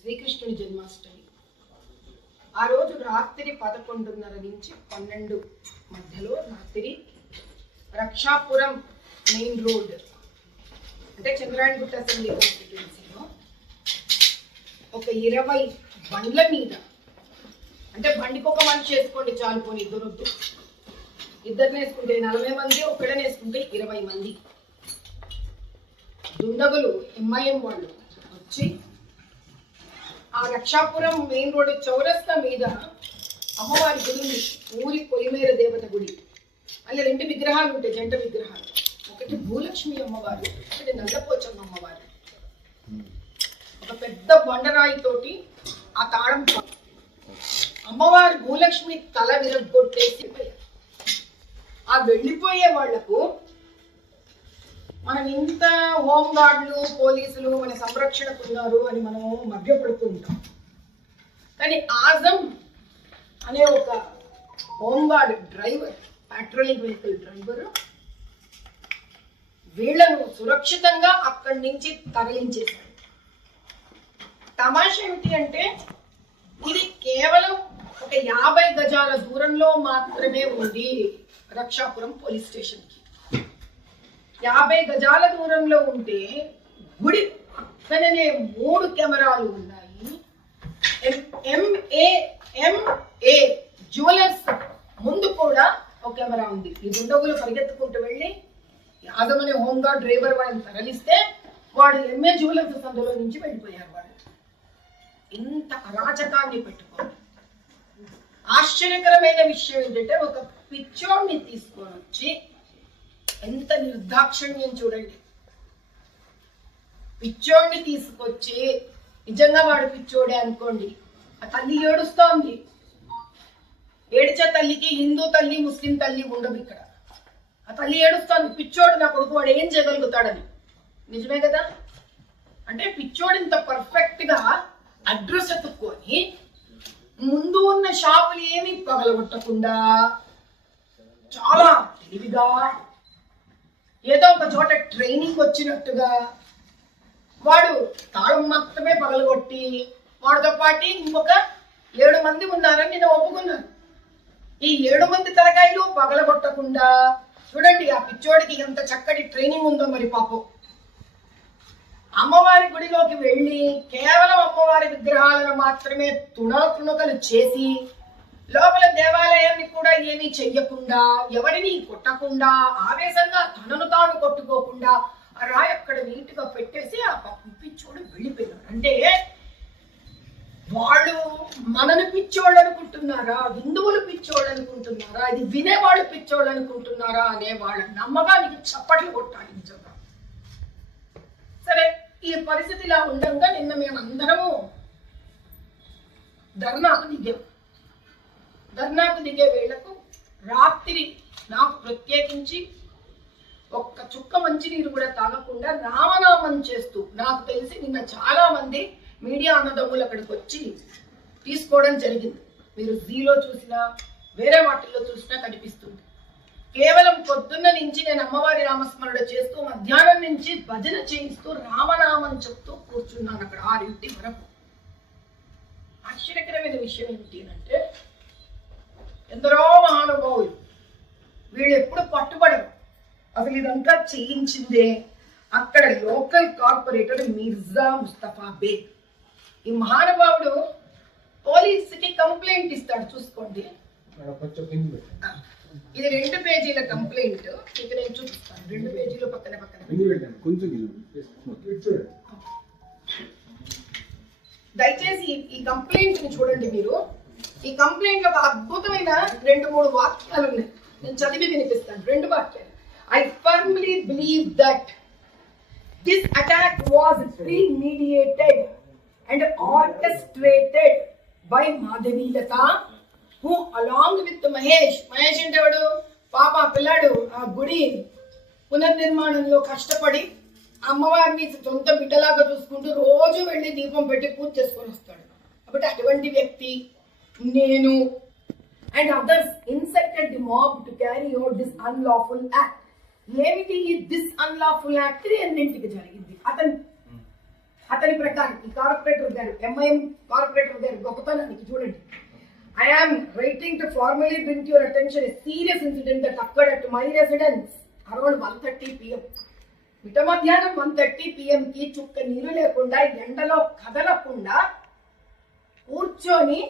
శ్రీకృష్ణుని జన్మాష్టమి. ఆ రోజు రాత్రి 11:30 నుంచి 12 మధ్యలో రాత్రి రక్షాపురం మెయిన్ రోడ్ అంటే చంద్రాయణగుట్ట అసెంబ్లీ కాన్స్టిట్యుయెన్సీలో ఒక 20 బండ్ల మీద, అంటే బండికి ఒక మనిషి వేసుకోండి చాలు, పోనీ ఇద్దరు వేసుకుంటే 40 మంది, ఒక్కడనే వేసుకుంటే 20 మంది దుండగులు ఎంఐఎం వాళ్ళు వచ్చి ఆ రక్షాపురం మెయిన్ రోడ్ చౌరస్తా మీద అమ్మవారి గుడి, ఊరి పొలిమేర దేవత గుడి, అలా 2 విగ్రహాలు ఉంటాయి, జంట విగ్రహాలు. ఒకటి భూలక్ష్మి అమ్మవారు, ఒకటి నల్లపోచమ్మ అమ్మవారు. ఒక పెద్ద బండరాయి తోటి ఆ తాళం అమ్మవారి భూలక్ష్మి తల విరగొట్టేసి ఆ వెళ్ళిపోయే వాళ్లకు మనం ఇంత హోంగార్డులు పోలీసులు మన సంరక్షణకు ఉన్నారు అని మనం మభ్యపడుతూ ఉంటాం. కానీ ఆజం అనే ఒక home guard driver, patrolling vehicle driver వీళ్లను సురక్షితంగా అక్కడి నుంచి తరలించేశాడు. తమాషా ఏమిటి అంటే ఇది కేవలం ఒక 50 గజాల దూరంలో మాత్రమే ఉంది రక్షాపురం పోలీస్ స్టేషన్ కి. 50 గజాల దూరంలో ఉంటే గుడి పక్కననే 3 కెమెరాలు ఉన్నాయి. ఎంఏ జ్యువెలర్స్ ముందు కూడా ఒక కెమెరా ఉంది. ఈ దుండగులు పరిగెత్తుకుంటూ వెళ్ళి యాదమనే హోంగార్డ్ డ్రైవర్ వాళ్ళని తరలిస్తే వాడు ఎంఏ జ్యువెలర్స్ సందులో నుంచి వెళ్ళిపోయారు. వాడు ఇంత అరాచకాన్ని పెట్టుకోండి. ఆశ్చర్యకరమైన విషయం ఏంటంటే ఒక పిచ్చోడిని తీసుకొని వచ్చి, ఎంత నిర్దాక్షిణ్యం చూడండి. పిచ్చోడిని తీసుకొచ్చి, నిజంగా వాడు పిచ్చోడే అనుకోండి, ఆ తల్లి ఏడుస్తోంది. ఏడిచే తల్లికి హిందూ తల్లి ముస్లిం తల్లి ఉండదు ఇక్కడ. ఆ తల్లి ఏడుస్తోంది, పిచ్చోడు నా కొడుకు, వాడు ఏం చేయగలుగుతాడని. నిజమే కదా? అంటే పిచ్చోడు ఇంత పర్ఫెక్ట్ గా అడ్రస్ ఎత్తుక్కొని ముందు ఉన్న షాపులు ఏమి పగలగొట్టకుండా చాలా తెలివిగా ఏదో ఒక చోట ట్రైనింగ్ వచ్చినట్టుగా వాడు తాళం మాత్రమే పగలగొట్టి, వాడితో పాటు ఇంకొక 7 మంది ఉన్నారని నేను ఒప్పుకున్నాను. ఈ 7 మంది తలకాయలు పగలగొట్టకుండా చూడండి ఆ పిచ్చోడికి ఎంత చక్కటి ట్రైనింగ్ ఉందో. మరి పాపం అమ్మవారి గుడిలోకి వెళ్ళి కేవలం అమ్మవారి విగ్రహాలను మాత్రమే తుణకలు చేసి, లోపల దేవాలయాన్ని కూడా ఏమీ చెయ్యకుండా, ఎవరిని కొట్టకుండా, ఆవేశంగా తనను తాను కొట్టుకోకుండా ఆ రాయి అక్కడ నీట్గా పెట్టేసి ఆ పిచ్చోడు వెళ్ళిపోయినాడు. అంటే వాళ్ళు మనను పిచ్చోళ్ళు అనుకుంటున్నారా, హిందువులు పిచ్చోళ్ళు అనుకుంటున్నారా, ఇది వినేవాళ్ళు పిచ్చోళ్ళు అనుకుంటున్నారా అనే వాళ్ళ నమ్మకానికి చప్పట్లు కొట్టాలి నిజంగా. సరే, ఈ పరిస్థితి ఇలా ఉండగా నిన్న మేమందరము ధర్నాకు దిగే వేళ్లకు రాత్రి నాకు ప్రత్యేకించి ఒక్క చుక్క మంచినీరు కూడా తాగకుండా రామనామం చేస్తూ, నాకు తెలిసి నిన్న చాలా మంది మీడియా అన్నదమ్ములు అక్కడికి వచ్చి తీసుకోవడం జరిగింది. మీరు జీలో చూసినా వేరే వాటిల్లో చూసినా కనిపిస్తుంది. కేవలం పొద్దున్న నుంచి నేను అమ్మవారి నామస్మరణ చేస్తూ, మధ్యాహ్నం నుంచి భజన చేయిస్తూ, రామనామం చెప్తూ కూర్చున్నాను అక్కడ 6 వరకు. ఆశ్చర్యకరమైన విషయం ఏమిటి అంటే ఎందరో మహానుభావులు వీళ్ళు ఎప్పుడు పట్టుబడరు. అసలు ఇదంతా చేయించిందే అక్కడ లోకల్ కార్పొరేటర్ మిర్జా ముస్తఫా బేగ్. ఈ మహానుభావుడు పోలీసుకి కంప్లైంట్ ఇస్తాడు. చూసుకోండి, ఇది 2 పేజీల కంప్లైంట్. ఇక నేను చూపిస్తాను. 2 పేజీలు పక్కన దయచేసి ఈ కంప్లైంట్ ని చూడండి. మీరు ఈ కంప్లైంట్ లో ఒక అద్భుతమైన 2-3 వాక్యాలు ఉన్నాయి. నేను చదివి వినిపిస్తాను. 2 వాక్యాలు. I firmly believe that this attack was premeditated and orchestrated by Madhavi Lata, who along with Mahesh అంటే వాడు పాప పిల్లాడు ఆ గుడి పునర్నిర్మాణంలో కష్టపడి అమ్మవారిని సొంత బిడ్డలాగా చూసుకుంటూ రోజు వెళ్ళి దీపం పెట్టి పూజ చేసుకొని వస్తాడు. కాబట్టి అటువంటి వ్యక్తి నేను and others incited the mob to carry out this unlawful act. ఏమిటి దిస్ అన్లాఫుల్ యాక్ట్? 2 జరిగింది. అతని ప్రకారం ఈ కార్పొరేటర్ గారు ఎంఐఎం కార్పొరేటర్ గారు గొప్పతనానికి చూడండి. I am writing to formally bring to your attention a serious incident that occurred at my residence around 1:30 p.m. మిట మధ్యాహ్నం 1:30 p.m. కి చుక్క నీరు లేకుండా ఎండలో కదలకుండా కూర్చొని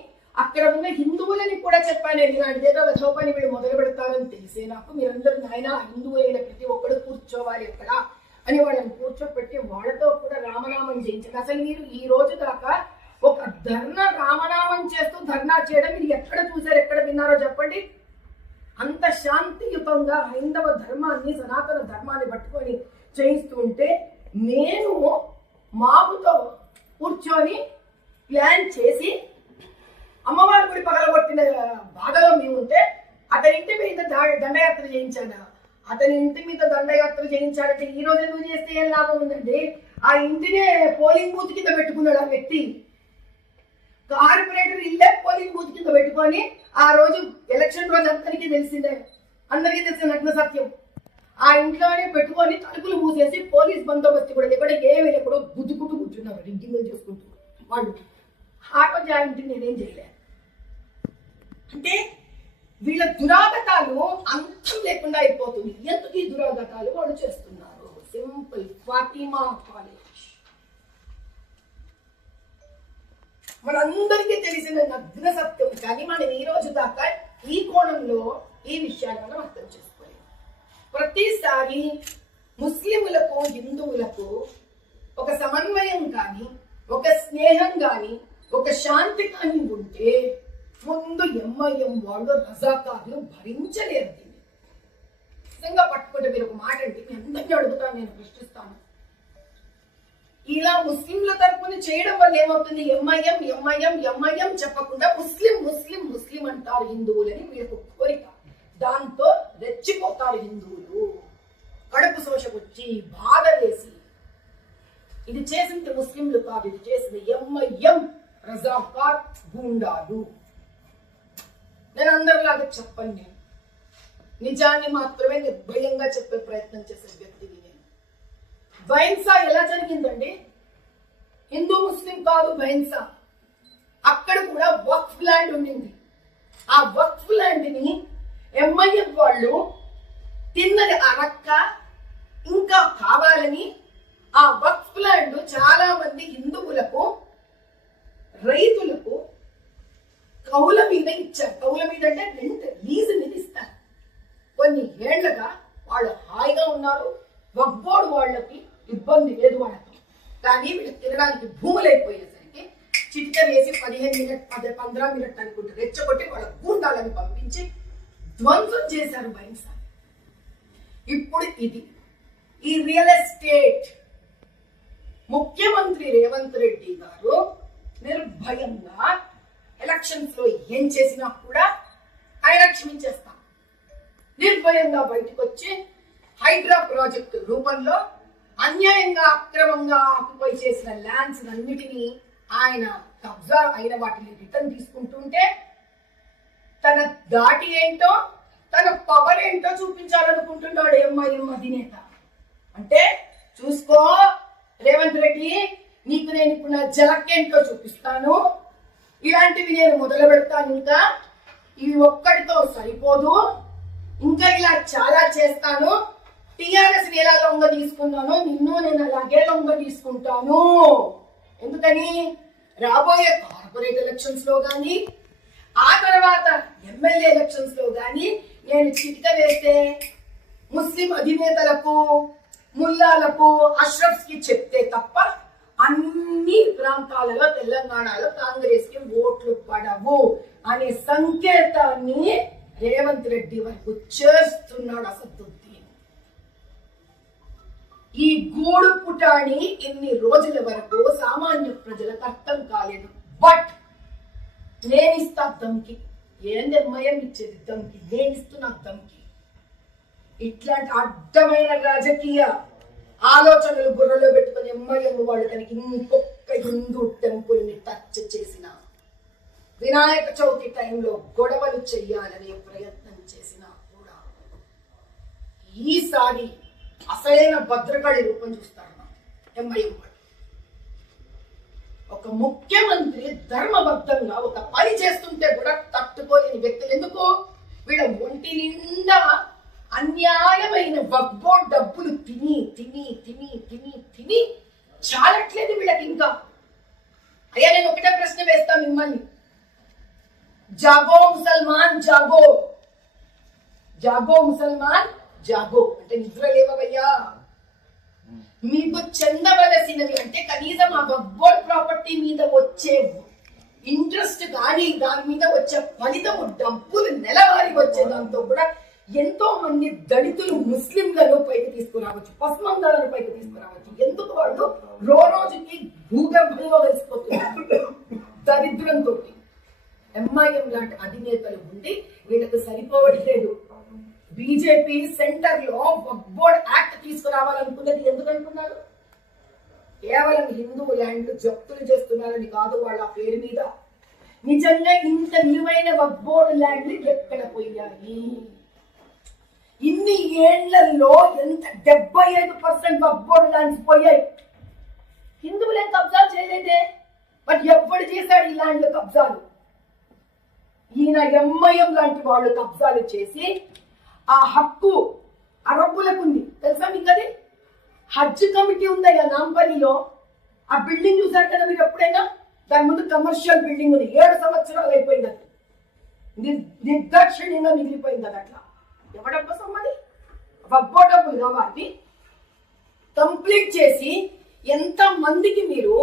అక్కడ ఉన్న హిందువులని కూడా చెప్పాను, ఇలాంటిదేదో వెధోపని వీళ్ళు మొదలు పెడతారని తెలిసే నాకు మీరందరూ నాయన హిందువులైన ప్రతి ఒక్కడు కూర్చోవాలి ఎక్కడ అని వాళ్ళని కూర్చోపెట్టి వాళ్ళతో కూడా రామనామం చేయించారు. అసలు మీరు ఈ రోజు దాకా ఒక ధర్నా రామనామం చేస్తూ ధర్నా చేయడం మీరు ఎక్కడ చూసారు, ఎక్కడ విన్నారో చెప్పండి. అంత శాంతియుతంగా హైందవ ధర్మాన్ని సనాతన ధర్మాన్ని పట్టుకొని చేయిస్తుంటే నేను మాపుతో కూర్చొని ప్లాన్ చేసి అమ్మవారి గుడి పగలగొట్టిన బాధలో మేముంటే అతని ఇంటి మీద దండయాత్ర చేయించాను. అతని ఇంటి మీద దండయాత్ర చేయించాలంటే ఈ రోజు ఎందుకు చేస్తే ఏం లాభం ఉందండి? ఆ ఇంటినే పోలింగ్ బూత్ కింద పెట్టుకున్నాడు ఆ వ్యక్తి. కార్పొరేటర్ ఇల్లే పోలింగ్ బూత్ కింద పెట్టుకొని ఆ రోజు ఎలక్షన్ రోజు అందరికీ తెలిసిందే, అందరికీ తెలిసిన నగ్న సత్యం. ఆ ఇంట్లోనే పెట్టుకొని తలుపులు మూసేసి పోలీస్ బందోబస్తు కూడా లేకుండా ఏమీ లేకుండా గుద్దుకుంటూ కూర్చున్నారు, రిగ్గింగ్ చేసుకుంటూ వాళ్ళు. ఆ రోజు ఆ ఇంటిని నేనేం చేయలే. అంటే వీళ్ళ దురాగతాలు అంతం లేకుండా అయిపోతుంది. ఎందుకు ఈ దురాగతాలు వాళ్ళు చేస్తున్నారు? సింపుల్. ఫాతిమా కాలేజ్ మనందరికీ తెలిసిన నగ్న సత్యం, కానీ మనం ఈ రోజు దాకా ఈ కోణంలో ఈ విషయాన్ని మనం అర్థం చేసుకోలేము. ప్రతిసారి ముస్లింలకు హిందువులకు ఒక సమన్వయం కానీ ఒక స్నేహం కానీ ఒక శాంతి కానీ ఉంటే ముందు ఎంఐఎం వాళ్ళు రజాకార్లు భరించలేరు. దీన్ని నిజంగా పట్టుకుంటే మీరు ఒక మాట అంటే మీ అందరికీ అడుగుతాను, నేను ప్రశ్నిస్తాను. ఇలా ముస్లింల తరపున చేయడం వల్ల ఏమవుతుంది? ఎంఐఎం ఎంఐఎం ఎంఐఎం చెప్పకుండా ముస్లిం ముస్లిం ముస్లిం అంటారు హిందువులని వీళ్ళకు కోరిక. దాంతో రెచ్చిపోతారు హిందువులు, కడుపు శోషకొచ్చి బాధ వేసి. ఇది చేసింది ముస్లింలు కాదు, ఇది చేసింది ఎంఐఎం రజాకార్ గూండాలు. నేను అందరిలాగా చెప్పండి, నేను నిజాన్ని మాత్రమే నిర్భయంగా చెప్పే ప్రయత్నం చేసే వ్యక్తిని నేను. బైన్సా ఎలా జరిగిందండి? హిందూ ముస్లిం కాదు బైన్సా. అక్కడ కూడా వక్ఫ్ ల్యాండ్ ఉండింది. ఆ వక్ఫ్ ల్యాండ్ ని ఎంఐఎం వాళ్ళు తిన్నది అరక్క ఇంకా కావాలని ఆ వక్ఫ్ ల్యాండ్ చాలా మంది హిందువులకు రైతులకు కౌల మీద ఇచ్చారు. కౌల మీద అంటే రెంట్, లీజు మీద ఇస్తారు. కొన్ని ఏళ్లుగా వాళ్ళు హాయిగా ఉన్నారు. వక్ఫ్ బోర్డు వాళ్ళకి ఇబ్బంది లేదు వాళ్ళకి. కానీ వీళ్ళకి తినడానికి భూములు అయిపోయేసరికి చిటిక వేసి 15 మినిట్ 15 మినిట్ అనుకుంటే రెచ్చగొట్టి వాళ్ళ గూండాలను పంపించి ధ్వంసం చేశారు బైన్సా. ఇప్పుడు ఇది ఈ రియల్ ఎస్టేట్ ముఖ్యమంత్రి రేవంత్ రెడ్డి గారు నిర్భయంగా ఎలక్షన్స్ లో ఏం చేసినా కూడా ఆయన క్షమించేస్తాం. నిర్భయంగా బయటకు వచ్చి హైడ్రా ప్రాజెక్టు రూపంలో అన్యాయంగా అక్రమంగా ఆక్యుపై చేసిన ల్యాండ్స్ అన్నిటినీ ఆయన కబ్జా అయిన వాటిని రిటర్న్ తీసుకుంటుంటే తన దాటి ఏంటో తన పవర్ ఏంటో చూపించాలనుకుంటున్నాడు ఎంఐఎం అధినేత. అంటే చూసుకో రేవంత్ రెడ్డి, నీకు నేను ఇప్పుడు నా జలకేంటో చూపిస్తాను. ఇలాంటివి నేను మొదలు పెడతాను. ఇంకా ఇవి ఒక్కడితో సరిపోదు, ఇంకా ఇలా చాలా చేస్తాను. టిఆర్ఎస్ ఎలా లొంగ తీసుకున్నాను, నిన్ను నేను అలాగే లొంగ తీసుకుంటాను. ఎందుకని రాబోయే కార్పొరేట్ ఎలక్షన్స్ లో గాని ఆ తర్వాత ఎమ్మెల్యే ఎలక్షన్స్ లో గాని నేను చిటిక వేస్తే ముస్లిం అధినేతలకు ముల్లాలకు అష్రఫ్స్ కి చెప్తే తప్ప అన్ని ప్రాంతాలలో తెలంగాణలో కాంగ్రెస్ కి ఓట్లు పడవు అనే సంకేతాన్ని రేవంత్ రెడ్డి వరకు చేస్తున్నాడు అసదుద్దీన్. ఈ గూడు పుటాణి ఇన్ని రోజుల వరకు సామాన్య ప్రజలకు అర్థం కాలేదు. బట్ నేనిస్తా దమ్కి. ఏంది ఎంఐఎం ఇచ్చేది దమ్కి? నేనిస్తున్నా దమ్కి. ఇట్లాంటి అడ్డమైన రాజకీయ ఆలోచనలు బుర్రలో పెట్టుకుని ఎంఐఎం వాళ్ళు తనకి ఇంకొక హిందూ టెంపుల్ ని టచ్ చేసిన, వినాయక చవితి టైంలో గొడవలు చెయ్యాలనే ప్రయత్నం చేసినా కూడా ఈసారి అసలైన భద్రకాళి రూపం చూస్తారు ఎంఐఎం వాళ్ళు. ఒక ముఖ్యమంత్రి ధర్మబద్ధంగా ఒక పని చేస్తుంటే కూడా తట్టుకోలేని వ్యక్తులు ఎందుకు? వీళ్ళ ఒంటి నిండా అన్యాయమైన వగ్బో డబ్బులు తిని తిని తిని తిని తిని చాలట్లేదు వీళ్ళకి. ఇంకా అయ్యా, నేను ఒకటే ప్రశ్న వేస్తా మిమ్మల్ని. జాగో ముసల్మాన్ జాగో, జాగో ముసల్మాన్ జాగో అంటే నిద్ర లేవయ్యా. మీకు చెందవలసినవి అంటే కనీసం ఆ వగ్బోర్డ్ ప్రాపర్టీ మీద వచ్చే ఇంట్రెస్ట్ కానీ దాని మీద వచ్చే ఫలితము డబ్బులు నెలవారీ వచ్చే దాంతో కూడా ఎంతో మంది దళితులు ముస్లింలను పైకి తీసుకురావచ్చు, పశ్చిమంగాలను పైకి తీసుకురావచ్చు. ఎందుకు? వాళ్ళు రోజుకి భూగర్భంలో కలిసిపోతున్నారు దరిద్రంతో. ఎంఐఎం లాంటి అధినేతలు ఉండి వీళ్ళకు సరిపోవట్లేదు. బీజేపీ సెంటర్ లో వక్ఫ్ యాక్ట్ తీసుకురావాలనుకున్నది ఎందుకు అనుకున్నారు? కేవలం హిందూ ల్యాండ్ జప్తులు చేస్తున్నారని కాదు వాళ్ళ పేరు మీద. నిజంగా ఇంత విలువైన వక్ఫ్ ల్యాండ్లు ఎక్కడ పోయాయి? ఇన్ని ఏళ్లలో ఎంత 75% వక్ఫ్ ల్యాండ్స్ పోయాయి. హిందువులే కబ్జాలు చేయలేదే, మరి ఎప్పుడు చేశాడు ఈ ల్యాండ్లు కబ్జాలు? ఈయన ఎంఐఎం లాంటి వాళ్ళు కబ్జాలు చేసి ఆ హక్కు అరబ్బులకు ఉంది. తెలుసా మీకు? అది హజ్ కమిటీ ఉందయ్యా నాంపల్లిలో. ఆ బిల్డింగ్ చూసారు కదా మీరు ఎప్పుడైనా? దాని ముందు కమర్షియల్ బిల్డింగ్ ఉంది. 7 సంవత్సరాలు అయిపోయింది. అది నిర్దాక్షిణ్యంగా మిగిలిపోయింది. అది అట్లా ఎవడబ్బ సమ్మది వగ్బో డబ్బులు కావాలి కంప్లీట్ చేసి ఎంత మందికి మీరు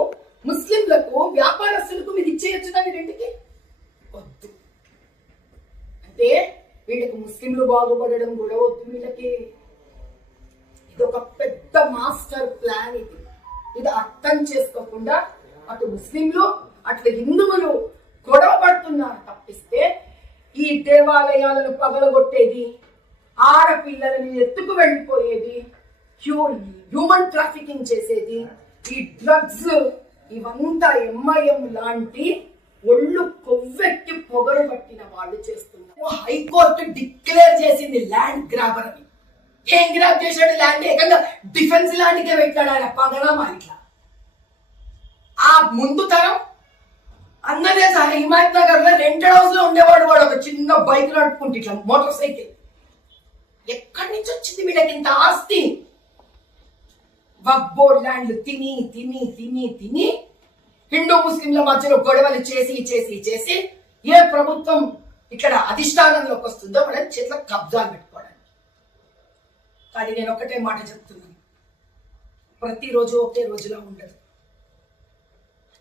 ముస్లింలకు వ్యాపారస్తులకు మీరు ఇచ్చేయచ్చు దాన్ని రెండుకి వద్దు. అంటే వీళ్ళకి ముస్లింలు బాగుపడడం కూడా వద్దు. వీళ్ళకి ఇది ఒక పెద్ద మాస్టర్ ప్లాన్. ఇది అర్థం చేసుకోకుండా అటు ముస్లింలు అటు హిందువులు గొడవ పడుతున్నారు తప్పిస్తే ఈ దేవాలయాలను పగలగొట్టేది, ఆడపిల్లలని ఎత్తుకు వెళ్ళిపోయేది, హ్యూమన్ ట్రాఫికింగ్ చేసేది, ఈ డ్రగ్స్ ఇవంతా ఎంఐఎం లాంటి ఒళ్ళు కొవ్వెక్కి పొగరు పట్టిన వాళ్ళు చేస్తున్నారు. హైకోర్టు డిక్లేర్ చేసింది ల్యాండ్ గ్రాబర్ అని. ఏం గ్రాబ్ చేశాడు? ల్యాండ్ ఏకంగా డిఫెన్స్ ల్యాండ్కే పెట్టాడు ఆయన పగలమా ఇట్లా. ఆ ముందు తరం అన్నదే సార్ హిమాయత్ నగర్ లో రెంటెడ్ హౌస్ లో ఉండేవాడు. వాడు ఒక చిన్న బైక్ నడుపుకుంటే ఇట్లా మోటార్ సైకిల్. ఎక్కడి నుంచి వచ్చింది వీళ్ళకి ఇంత ఆస్తి? వక్ఫ్ బోర్డ్ ల్యాండ్లు తిని తిని తిని తిని హిందూ ముస్లింల మధ్యలో గొడవలు చేసి చేసి చేసి ఏ ప్రభుత్వం ఇక్కడ అధిష్టానంలోకి వస్తుందో వాళ్ళని చేతిలో కబ్జాలు పెట్టుకోవడానికి. కానీ నేను ఒకటే మాట చెప్తున్నాను, ప్రతిరోజు ఒకే రోజులా ఉండదు.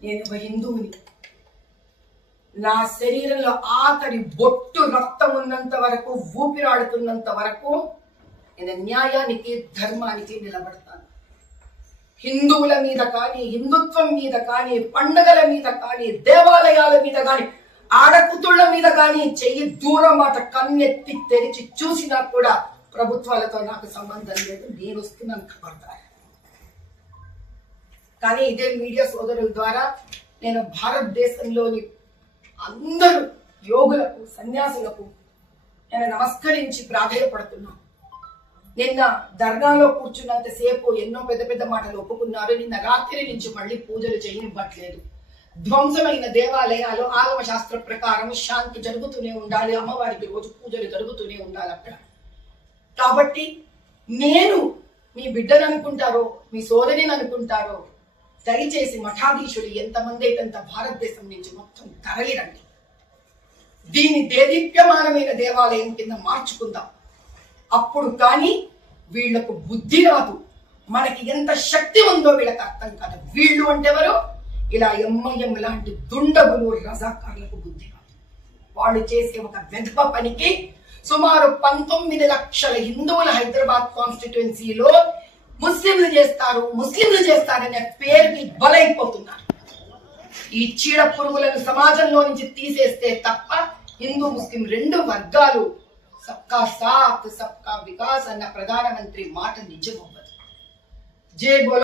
నేను ఒక హిందువుని. నా శరీరంలో ఆఖరి బొట్టు రక్తం ఉన్నంత వరకు, ఊపిరాడుతున్నంత వరకు నేను న్యాయానికి ధర్మానికి నిలబడతాను. హిందువుల మీద కానీ, హిందుత్వం మీద కానీ, పండుగల మీద కానీ, దేవాలయాల మీద కానీ, ఆడకుతుళ్ల మీద కానీ చెయ్యి దూరం మాట కన్నెత్తి తెరిచి చూసినా కూడా ప్రభుత్వాలతో నాకు సంబంధం లేదు. నేను వస్తున్నాను ఖబర్దార్. కానీ ఇదే మీడియా సోదరుల ద్వారా నేను భారతదేశంలోని అందరూ యోగులకు, సన్యాసులకు నేను నమస్కరించి ప్రాధేయపడుతున్నాను. నిన్న ధర్నాలో కూర్చున్నంతసేపు ఎన్నో పెద్ద పెద్ద మాటలు ఒప్పుకున్నారు. నిన్న రాత్రి నుంచి మళ్ళీ పూజలు చేయనివ్వట్లేదు. ధ్వంసమైన దేవాలయాలు ఆగమ శాస్త్ర ప్రకారం శాంతి జరుగుతూనే ఉండాలి. అమ్మవారికి రోజు పూజలు జరుగుతూనే ఉండాలి అక్కడ. కాబట్టి నేను మీ బిడ్డను అనుకుంటారో, మీ సోదరిని అనుకుంటారో, దయచేసి మఠాధీశులు ఎంతమంది అయితే భారతదేశం నుంచి మొత్తం తరలిరండి. దీన్ని దేదీప్యమానమైన దేవాలయం కింద మార్చుకుందాం. అప్పుడు కానీ వీళ్లకు బుద్ధి రాదు. మనకి ఎంత శక్తి ఉందో వీళ్ళకి అర్థం కాదు. వీళ్ళు అంటే ఎవరు? ఇలా ఎంఐఎం లాంటి దుండగులు, రజాకారులకు బుద్ధి రాదు. వాళ్ళు చేసే ఒక వెధవ పనికి సుమారు 19 లక్షల హిందువుల హైదరాబాద్ కాన్స్టిట్యుయెన్సీలో ముస్లింలు చేస్తారనే పేరుకి బలైపోతున్నారు. ఈ చీడ పురుగులను సమాజంలో నుంచి తీసేస్తే తప్ప హిందూ ముస్లిం 2 వర్గాలు సబ్కా సాత్ సబ్కా వికాస్ అన్న ప్రధానమంత్రి మాట నిజమవ్వదు. జై బోలో.